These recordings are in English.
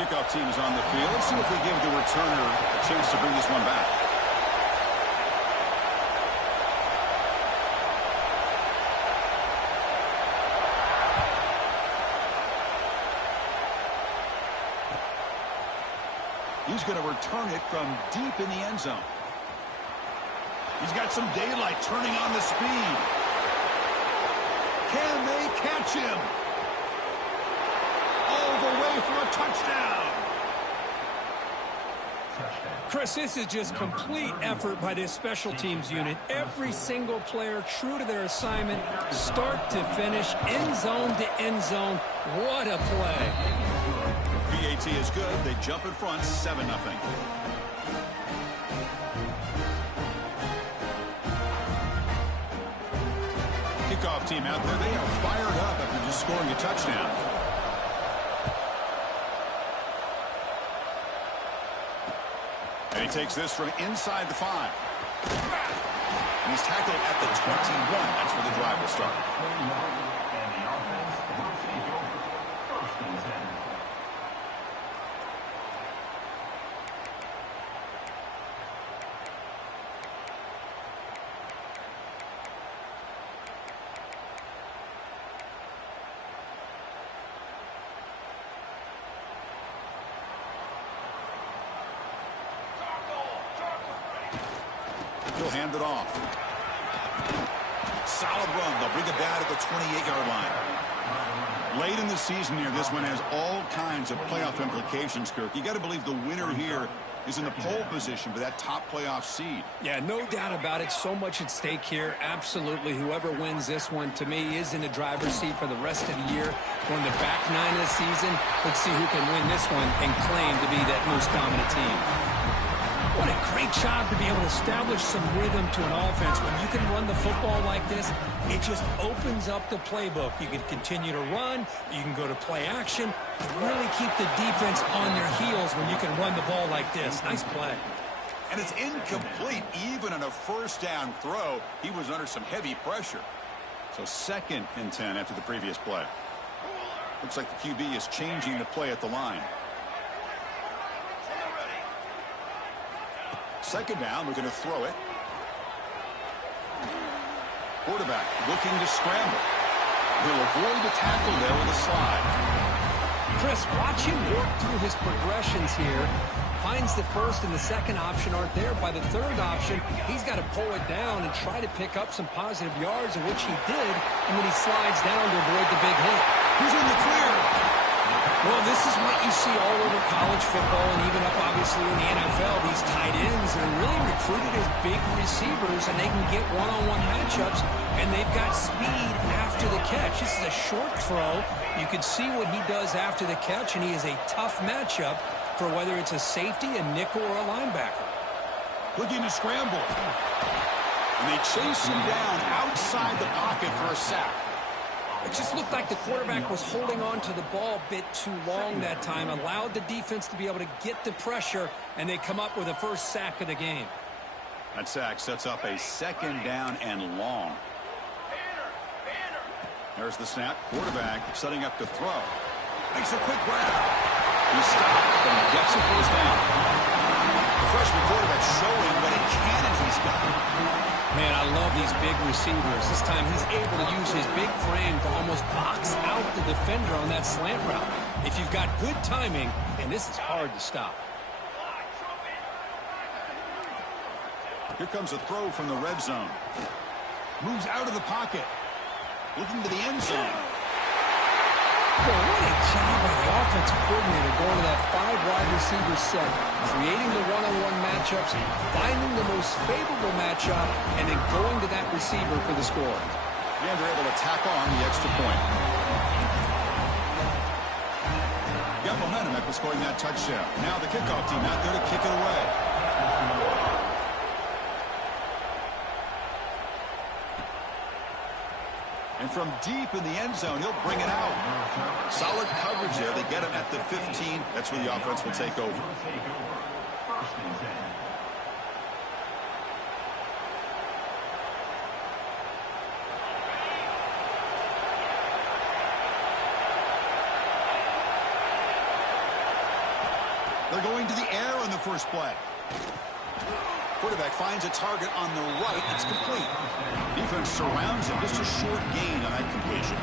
Kickoff team is on the field. Let's see if we give the returner a chance to bring this one back. He's going to return it from deep in the end zone. He's got some daylight turning on the speed. Can they catch him? All the way for a touchdown. Chris, this is just complete effort by this special teams unit. Every single player true to their assignment, start to finish, end zone to end zone. What a play. VAT is good. They jump in front, 7-0. Kickoff team out there. They are fired up after just scoring a touchdown. And he takes this from inside the 5. And he's tackled at the 21. That's where the drive will start. He'll hand it off. Solid run. They'll bring it down at the 28-yard line. Late in the season here, this one has all kinds of playoff implications, Kirk. You got to believe the winner here is in the pole position for that top playoff seed. Yeah, no doubt about it. So much at stake here. Absolutely. Whoever wins this one, to me, is in the driver's seat for the rest of the year. We're in the back 9 of the season. Let's see who can win this one and claim to be that most dominant team. What a great job to be able to establish some rhythm to an offense. When you can run the football like this, it just opens up the playbook. You can continue to run. You can go to play action. You really keep the defense on their heels when you can run the ball like this. Nice play. And it's incomplete. Even on a first down throw, he was under some heavy pressure. So 2nd and 10 after the previous play. Looks like the QB is changing the play at the line. 2nd down, we're going to throw it. Quarterback looking to scramble. He'll avoid the tackle there with a slide. Chris, watch him work through his progressions here. Finds the first and the second option aren't there. By the third option, he's got to pull it down and try to pick up some positive yards, of which he did, and then he slides down to avoid the big hit. Who's in the clear? Well, this is what you see all over college football and even up, obviously, in the NFL. These tight ends are really recruited as big receivers, and they can get one-on-one matchups, and they've got speed after the catch. This is a short throw. You can see what he does after the catch, and he is a tough matchup for whether it's a safety, a nickel, or a linebacker. Looking to scramble. And they chase him down outside the pocket for a sack. It just looked like the quarterback was holding on to the ball a bit too long that time, allowed the defense to be able to get the pressure, and they come up with the first sack of the game. That sack sets up a 2nd down and long. There's the snap. Quarterback setting up to throw. Makes a quick grab. He stopped and gets a first down. The freshman quarterback showing what a cannon he's got. Man, I love these big receivers. This time he's able to use his big frame to almost box out the defender on that slant route. If you've got good timing, and this is hard to stop. Here comes a throw from the red zone. Moves out of the pocket. Looking to the end zone. Boy, what a job by the offensive coordinator going to that 5-wide receiver set, creating the one-on-one matchups, finding the most favorable matchup, and then going to that receiver for the score. And they're able to tack on the extra point. Got momentum after scoring that touchdown. Now the kickoff team out there to kick it away. And from deep in the end zone, he'll bring it out. Solid coverage there. They get him at the 15. That's where the offense will take over. They're going to the air on the first play. Quarterback finds a target on the right. It's complete. Defense surrounds him. Just a short gain on that completion.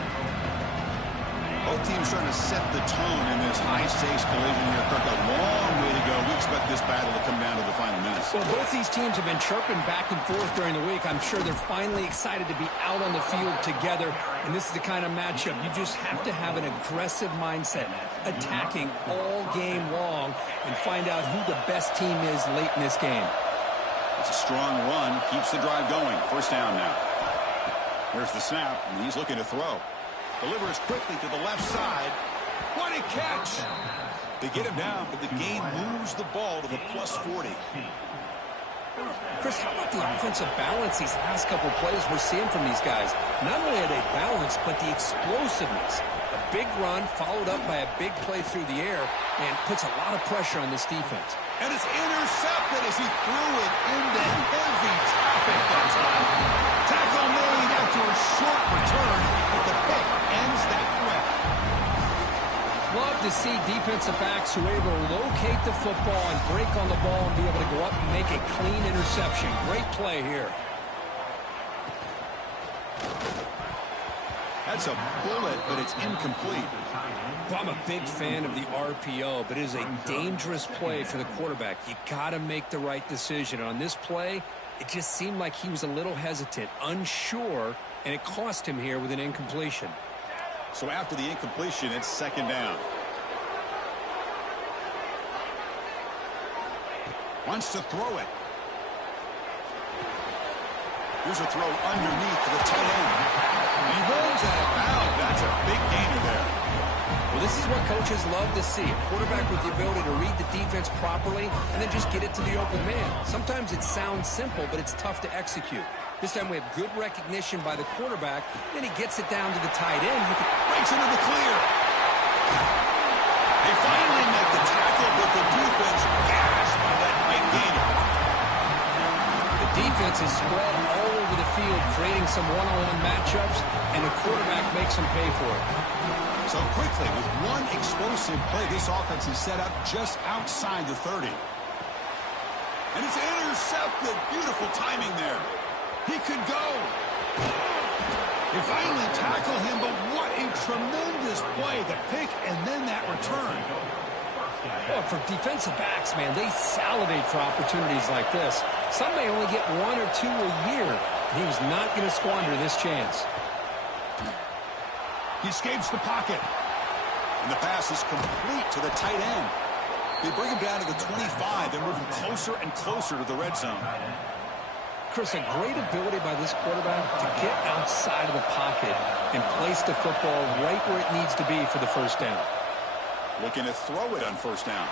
Both teams trying to set the tone in this high-stakes collision here. Kirk, a long way to go. We expect this battle to come down to the final minutes. Well, both these teams have been chirping back and forth during the week. I'm sure they're finally excited to be out on the field together. And this is the kind of matchup you just have to have an aggressive mindset, attacking all game long, and find out who the best team is late in this game. It's a strong run. Keeps the drive going. First down now. Here's the snap, and he's looking to throw. Delivers quickly to the left side. What a catch! They get him down, but the gain moves the ball to the +40. Chris, how about the offensive balance these last couple plays we're seeing from these guys? Not only are they balanced, but the explosiveness. A big run followed up by a big play through the air and puts a lot of pressure on this defense. And it's intercepted as he threw it into heavy traffic that time. Tackle made after a short return, but the pick ends that threat. Love to see defensive backs who are able to locate the football and break on the ball and be able to go up and make a clean interception. Great play here. That's a bullet, but it's incomplete. Well, I'm a big fan of the RPO, but it is a dangerous play for the quarterback. You got to make the right decision. On this play, it just seemed like he was a little hesitant, unsure, and it cost him here with an incompletion. So after the incompletion, it's second down. Wants to throw it. Here's a throw underneath to the tight end. He runs out of bounds. That's a big gainer there. Well, this is what coaches love to see. A quarterback with the ability to read the defense properly and then just get it to the open man. Sometimes it sounds simple, but it's tough to execute. This time we have good recognition by the quarterback. Then he gets it down to the tight end. Breaks into the clear. They finally make the tackle, but the defense gasped by that big gainer. The defense is spread all over the field, creating some one-on-one matchups, and the quarterback makes them pay for it. So quickly, with one explosive play, this offense is set up just outside the 30. And it's intercepted. Beautiful timing there. He could go. They finally tackle him, but what a tremendous play. The pick and then that return. Well, for defensive backs, man, they salivate for opportunities like this. Some may only get one or two a year. He was not going to squander this chance. He escapes the pocket. And the pass is complete to the tight end. They bring him down to the 25. They're moving closer and closer to the red zone. Chris, a great ability by this quarterback to get outside of the pocket and place the football right where it needs to be for the first down. Looking to throw it on first down.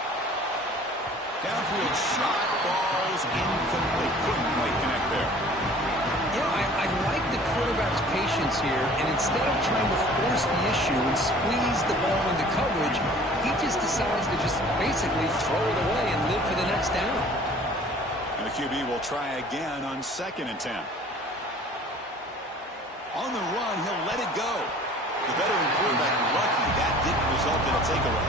Downfield shot falls incomplete. Couldn't quite connect there. Yeah, I like the quarterback's patience here, and instead of trying to force the issue and squeeze the ball into coverage, he just decides to just basically throw it away and live for the next down. And the QB will try again on 2nd and 10. On the run, he'll let it go. The veteran quarterback lucky that didn't result in a takeaway.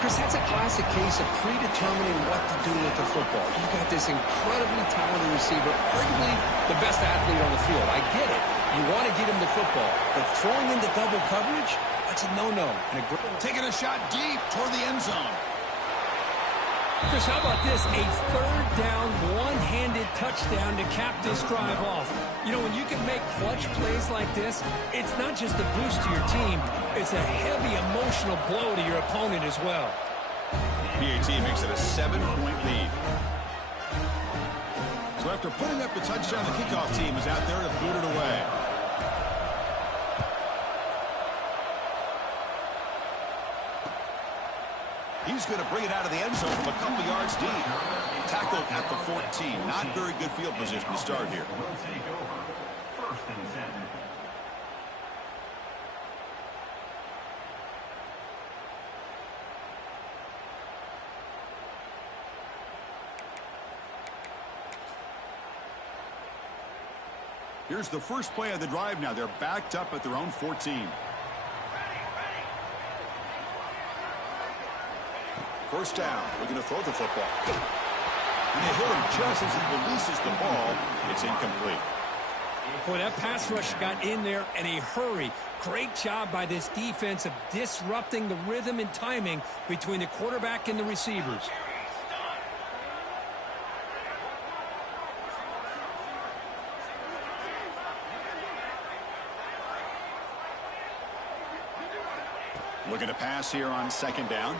Chris, that's a classic case of predetermining what to do with the football. You've got this incredibly talented receiver, arguably the best athlete on the field. I get it. You want to get him the football, but throwing into double coverage, that's a no-no. Taking a shot deep toward the end zone. Chris, how about this? A third down, one-handed touchdown to cap this drive off. You know, when you can make clutch plays like this, it's not just a boost to your team, it's a heavy emotional blow to your opponent as well. PAT makes it a 7-point lead. So after putting up the touchdown, the kickoff team is out there to boot it away. He's going to bring it out of the end zone from a couple yards deep. Tackled at the 14. Not very good field position to start here. Here's the first play of the drive now. They're backed up at their own 14. First down. Looking to throw the football. And they hit him just as he releases the ball. It's incomplete. Boy, that pass rush got in there in a hurry. Great job by this defense of disrupting the rhythm and timing between the quarterback and the receivers. Looking to pass here on second down.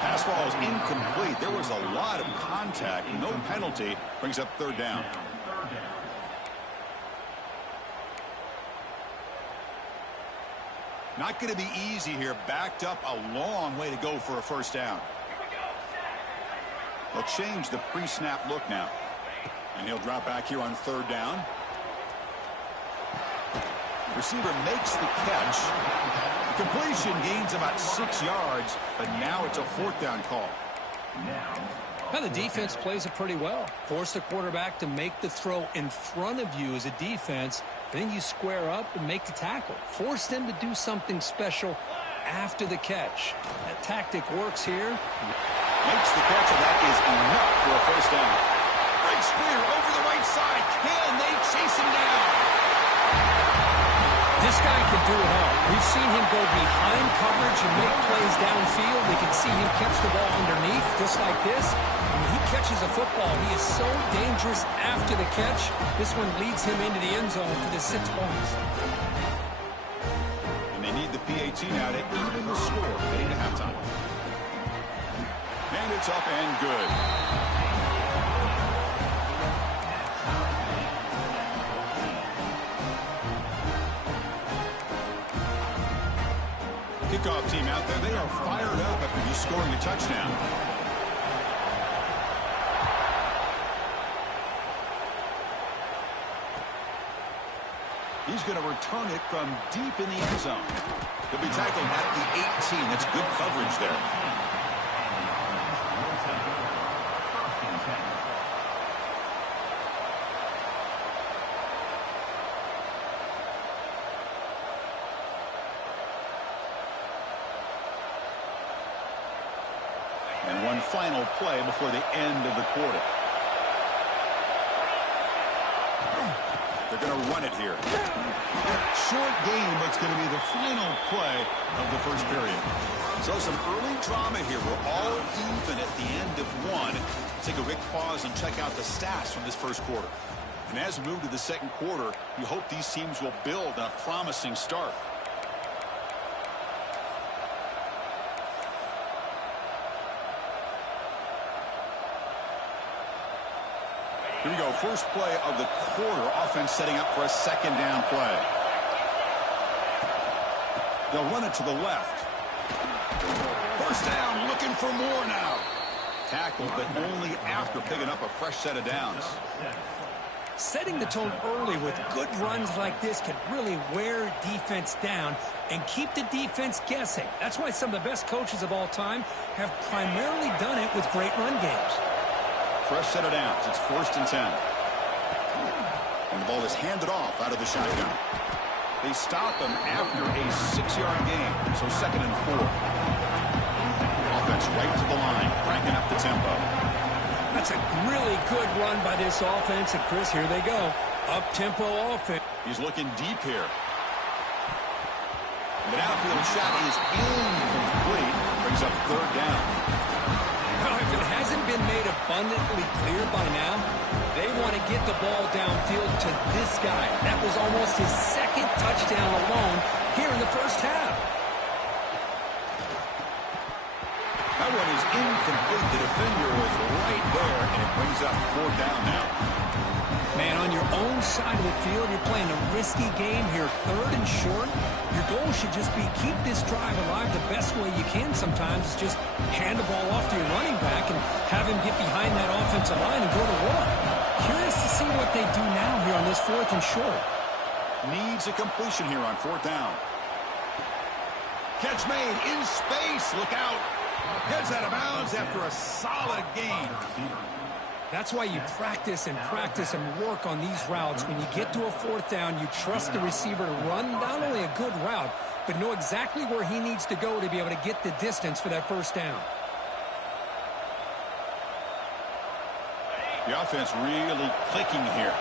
Pass ball is incomplete. There was a lot of contact. No penalty. Brings up third down. Not going to be easy here. Backed up a long way to go for a first down. They'll change the pre-snap look now. And he'll drop back here on third down. Receiver makes the catch. Completion gains about 6 yards, but now it's a fourth down call. Now the defense plays it pretty well. Force the quarterback to make the throw in front of you as a defense. Then you square up and make the tackle. Force them to do something special after the catch. That tactic works here. Makes the catch, and that is enough for a first down. Breaks clear over the right side. Can they chase him down? This guy can do it all. We've seen him go behind coverage and make plays downfield. We can see him catch the ball underneath just like this. And when he catches a football, he is so dangerous after the catch. This one leads him into the end zone for the 6 points. And they need the PAT now to even the score heading to halftime. And it's up and good. Kickoff team out there. They are fired up after just scoring a touchdown. He's going to return it from deep in the end zone. He'll be tackled at the 18. That's good coverage there. And one final play before the end of the quarter. They're going to run it here. Short game, but it's going to be the final play of the first period. So some early drama here. We're all even at the end of one. Let's take a quick pause and check out the stats from this first quarter. And as we move to the second quarter, you hope these teams will build on a promising start. Here we go. First play of the quarter. Offense setting up for a second down play. They'll run it to the left. First down, looking for more now. Tackled, but only after picking up a fresh set of downs. Setting the tone early with good runs like this can really wear defense down and keep the defense guessing. That's why some of the best coaches of all time have primarily done it with great run games. Fresh set of downs. It's 1st and 10. And the ball is handed off out of the shotgun. They stop him after a 6-yard gain. So 2nd and 4. Offense right to the line, cranking up the tempo. That's a really good run by this offense. And Chris, here they go. Up-tempo offense. He's looking deep here. The downfield shot is incomplete. Brings up 3rd down. Now, if it hasn't been made abundantly clear by now, they want to get the ball downfield to this guy. That was almost his 2nd touchdown alone here in the first half. That one is incomplete. The defender was right there, and it brings up 4th down now. Man, on your own side of the field, you're playing a risky game here. 3rd and short. Your goal should just be keep this drive alive the best way you can sometimes. Just hand the ball off to your running back and have him get behind that offensive line and go to work. Curious to see what they do now here on this 4th and short. Needs a completion here on 4th down. Catch made in space. Look out. Heads out of bounds after a solid gain. That's why you practice and work on these routes. When you get to a 4th down, you trust the receiver to run not only a good route, but know exactly where he needs to go to be able to get the distance for that first down. The offense really clicking here.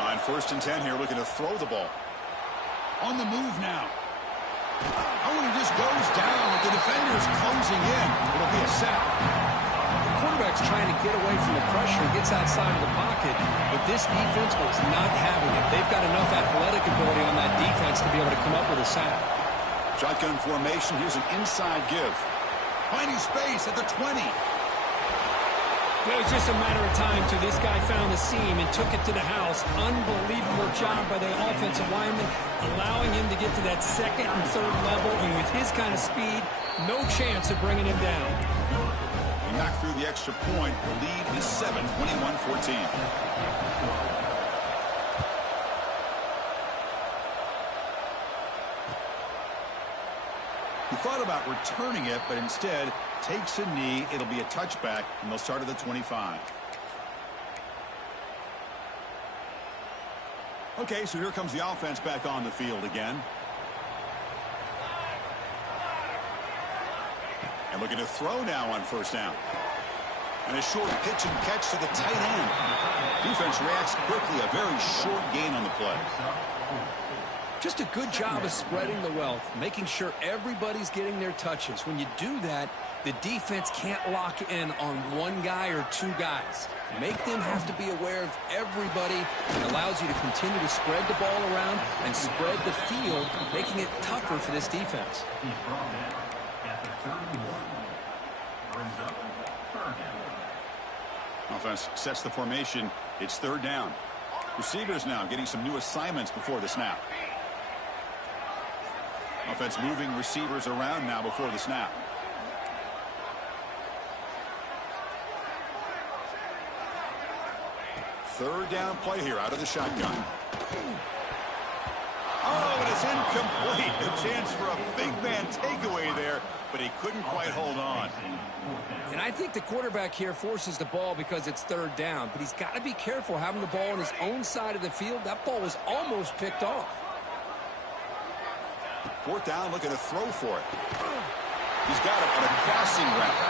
On 1st and 10 here, looking to throw the ball. On the move now. Oh, and he just goes down with the defenders closing in. It'll be a sack. The quarterback's trying to get away from the pressure, gets outside of the pocket, but this defense was not having it. They've got enough athletic ability on that defense to be able to come up with a sack. Shotgun formation. Here's an inside give. Finding space at the 20. It was just a matter of time till this guy found the seam and took it to the house. Unbelievable job by the offensive lineman, allowing him to get to that 2nd and 3rd level, and with his kind of speed, no chance of bringing him down. He knocked through the extra point. The lead is 7, 21-14. He thought about returning it, but instead takes a knee. It'll be a touchback, and they'll start at the 25. Okay, so here comes the offense back on the field again. And looking to throw now on 1st down. And a short pitch and catch to the tight end. Defense reacts quickly. A very short gain on the play. Just a good job of spreading the wealth, making sure everybody's getting their touches. When you do that, the defense can't lock in on one guy or 2 guys. Make them have to be aware of everybody. It allows you to continue to spread the ball around and spread the field, making it tougher for this defense. Offense sets the formation. It's 3rd down. Receivers now getting some new assignments before the snap. Offense moving receivers around now before the snap. Third down play here out of the shotgun. Oh, and it's incomplete. A chance for a big man takeaway there, but he couldn't quite hold on. And I think the quarterback here forces the ball because it's 3rd down, but he's got to be careful having the ball on his own side of the field. That ball was almost picked off. 4th down, looking to throw for it. He's got it on a crossing route.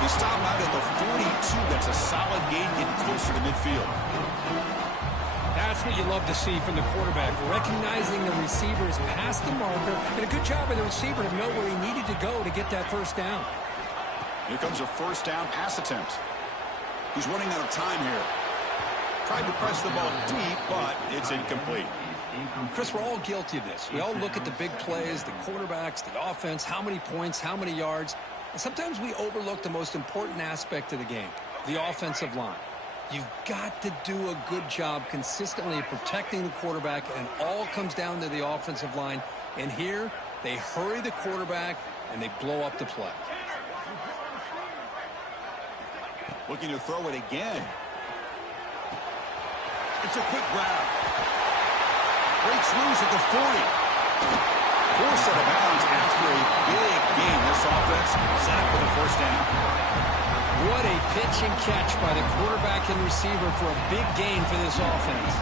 He stopped out at the 42. That's a solid gain, getting closer to midfield. That's what you love to see from the quarterback, recognizing the receiver is past the marker, and a good job by the receiver to know where he needed to go to get that 1st down. Here comes a 1st down pass attempt. He's running out of time here. Tried to press the ball deep, but it's incomplete. Chris, we're all guilty of this. We all look at the big plays, the quarterbacks, the offense, how many points, how many yards. And sometimes we overlook the most important aspect of the game, the offensive line. You've got to do a good job consistently protecting the quarterback, and it all comes down to the offensive line. And here, they hurry the quarterback, and they blow up the play. Looking to throw it again. It's a quick grab. Breaks loose at the 40. Forced out of bounds after a big gain. This offense set up for the 1st down. What a pitch and catch by the quarterback and receiver for a big gain for this offense.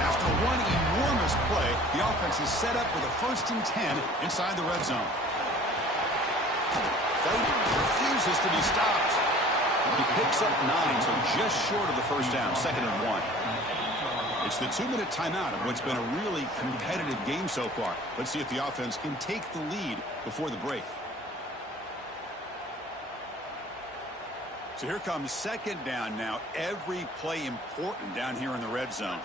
After one enormous play, the offense is set up for the 1st and 10 inside the red zone. Fight refuses to be stopped. He picks up 9, so just short of the 1st down, 2nd and 1. It's the 2-minute timeout of what's been a really competitive game so far. Let's see if the offense can take the lead before the break. So here comes 2nd down now. Every play important down here in the red zone.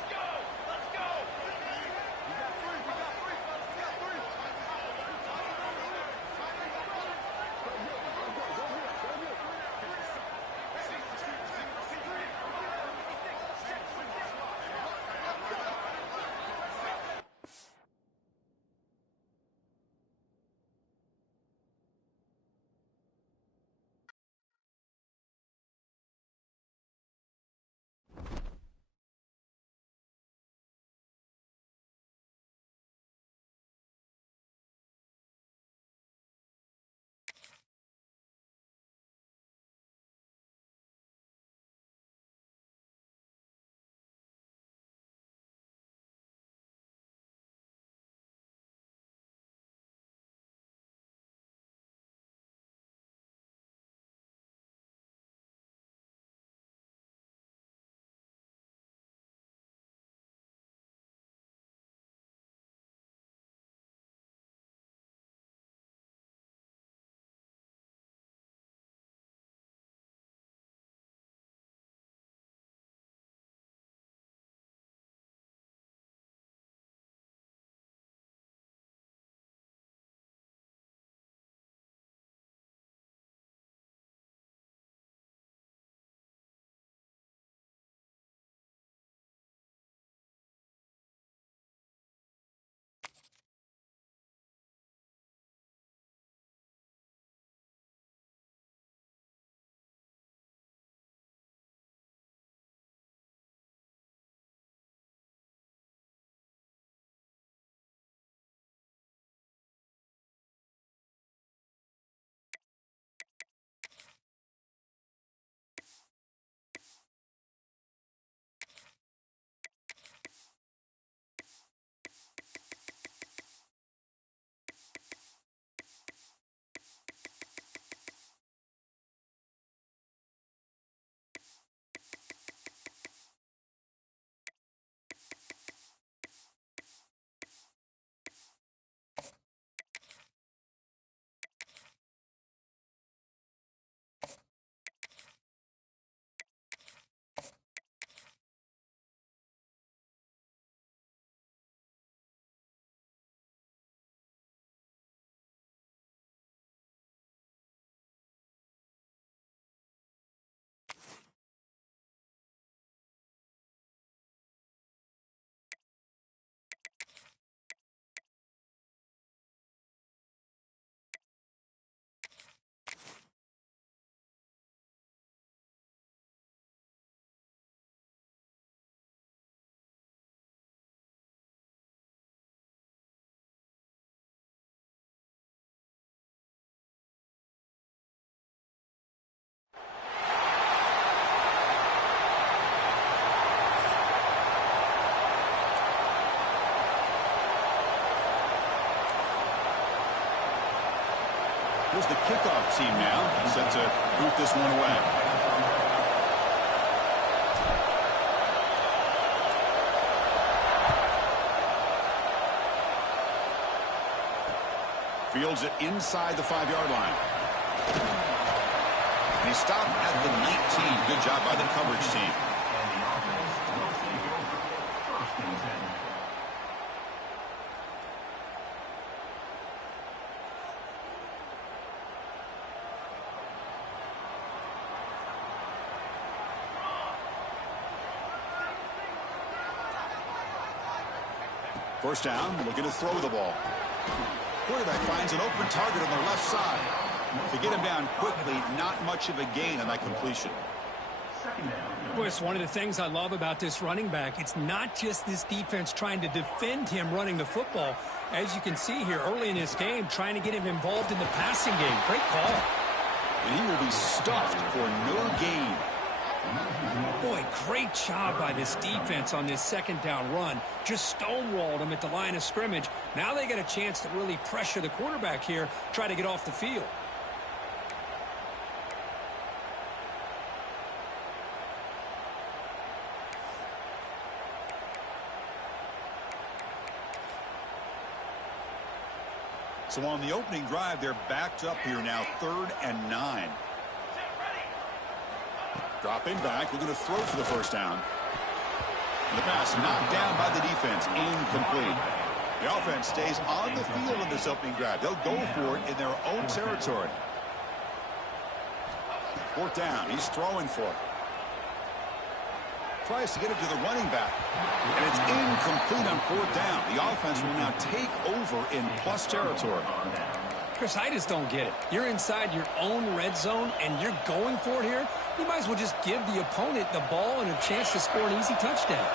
Here's the kickoff team now, set to boot this one away. Fields it inside the 5-yard line. And he stopped at the 19. Good job by the coverage team. First down, looking to throw the ball. Quarterback finds an open target on the left side. To get him down quickly, not much of a gain on that completion. Boy, it's one of the things I love about this running back. It's not just this defense trying to defend him running the football. As you can see here early in this game, trying to get him involved in the passing game. Great call. And he will be stuffed for no gain. Boy, great job by this defense on this second down run. Just stonewalled him at the line of scrimmage. Now they get a chance to really pressure the quarterback here, try to get off the field. So on the opening drive, they're backed up here now, 3rd and 9. Dropping back, we're going to throw for the first down. And the pass knocked down by the defense, incomplete. The offense stays on the field in this opening drive. They'll go for it in their own territory. 4th down, he's throwing for it. Tries to get it to the running back. And it's incomplete on 4th down. The offense will now take over in plus territory. Chris, I just don't get it. You're inside your own red zone, and you're going for it here. You might as well just give the opponent the ball and a chance to score an easy touchdown.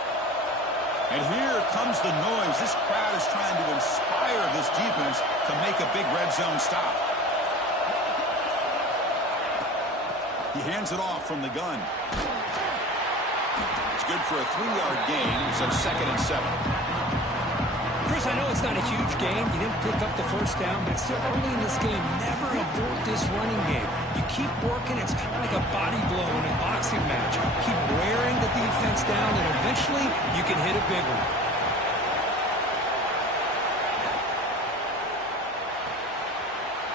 And here comes the noise. This crowd is trying to inspire this defense to make a big red zone stop. He hands it off from the gun. It's good for a 3-yard gain, so 2nd and 7. Chris, I know it's not a huge game. You didn't pick up the first down, but it's still early in this game. Never abort this running game. You keep working. It's kind of like a body blow in a boxing match. Keep wearing the defense down, and eventually you can hit a big one.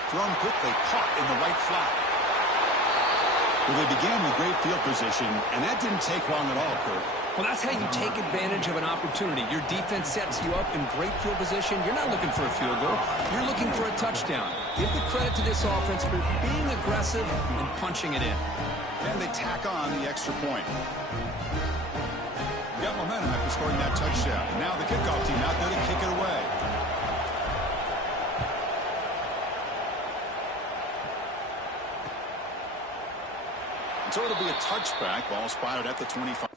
Thrown quickly, caught in the right flat. Well, they began with great field position, and that didn't take long at all, Kurt. Well, that's how you take advantage of an opportunity. Your defense sets you up in great field position. You're not looking for a field goal. You're looking for a touchdown. Give the credit to this offense for being aggressive and punching it in. And they tack on the extra point. Got momentum after scoring that touchdown. Now the kickoff team out there to kick it away. So it'll be a touchback. Ball spotted at the 25.